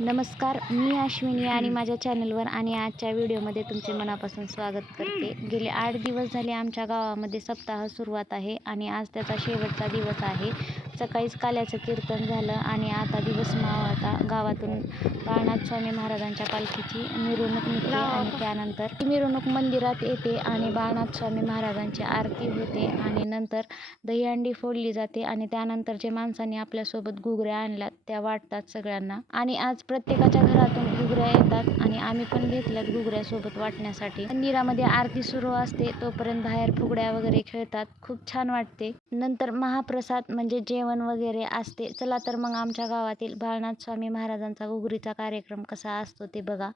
नमस्कार, मी अश्विनी आणि माझ्या चॅनलवर आणि आजच्या व्हिडिओमध्ये तुमचे मनापासून स्वागत करते. गेले 8 दिवस झाले आमच्या गावामध्ये सप्ताह सुरुवात आहे आणि आज त्याचा शेवटचा दिवस आहे. सकाळीच काल्याचं कीर्तन झालं आणि आता दिवस मावळता गावातून बाळनाथ स्वामी महाराजांच्या पालखीची मिरवणूक निघते आणि त्यानंतर ती मिरवणूक मंदिरात येते आणि बाळनाथ स्वामी महाराजांची आरती होते आणि नंतर दहीहंडी फोडली जाते आणि त्यानंतर जे माणसांनी आपल्यासोबत घुगऱ्या आणल्यात त्या वाटतात सगळ्यांना. आणि आज प्रत्येकाच्या घरातून घुगऱ्या येतात आणि आम्ही पण घेतल्यात घुगऱ्या सोबत वाटण्यासाठी. मंदिरामध्ये आरती सुरू असते तोपर्यंत बाहेर फुगड्या वगैरे खेळतात. खूप छान वाटते. नंतर महाप्रसाद म्हणजे जेवण वगैरे असते. चला तर मग आमच्या गावातील बाळनाथ स्वामी महाराजांचा घुगरीचा कार्यक्रम कसा असतो ते बघा.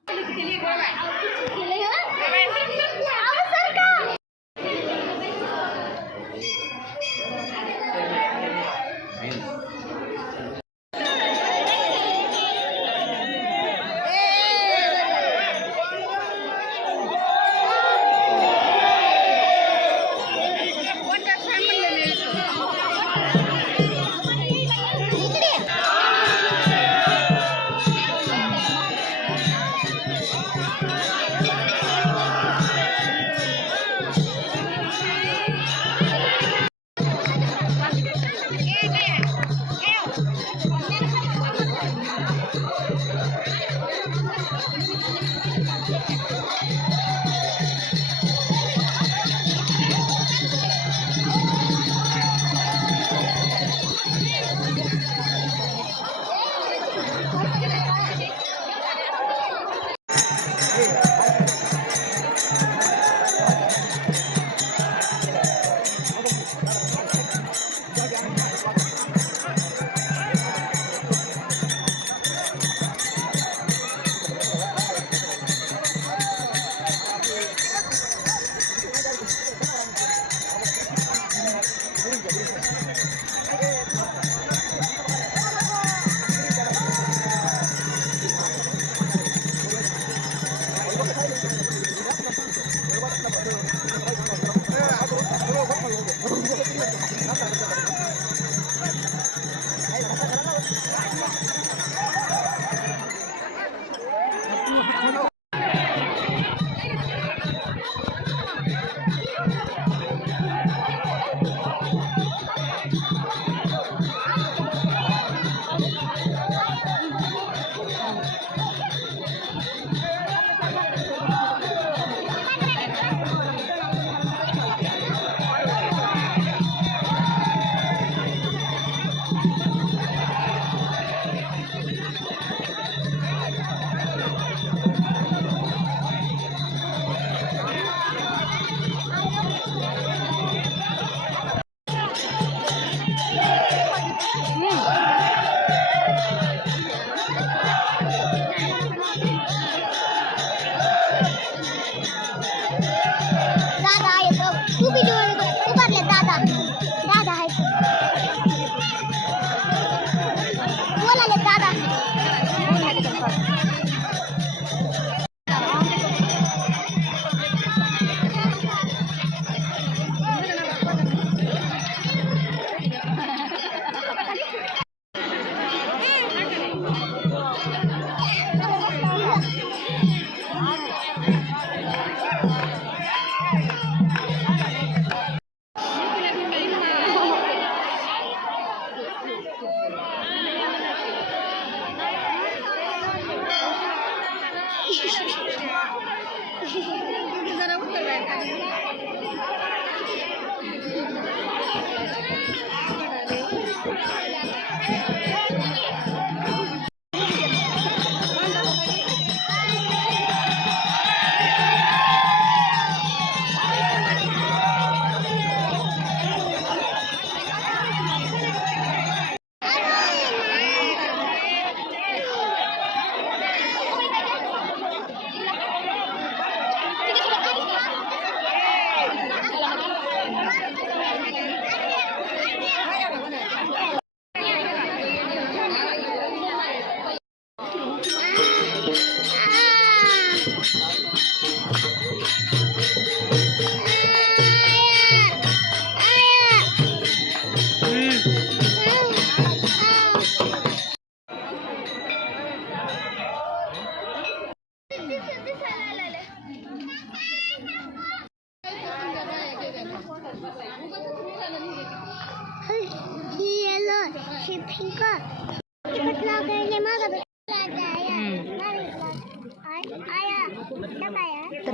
तर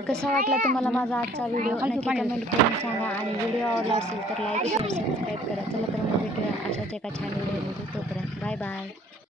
कसा वाटला तुम्हाला माझा आजचा व्हिडिओ नक्की कमेंट करून सांगा आणि व्हिडिओ आवडला असेल तर लाईक शेअर सबस्क्राईब करा. चला तर मग भेटूया अशाच एका छान व्हिडिओमध्ये. तोपर्यंत बाय बाय.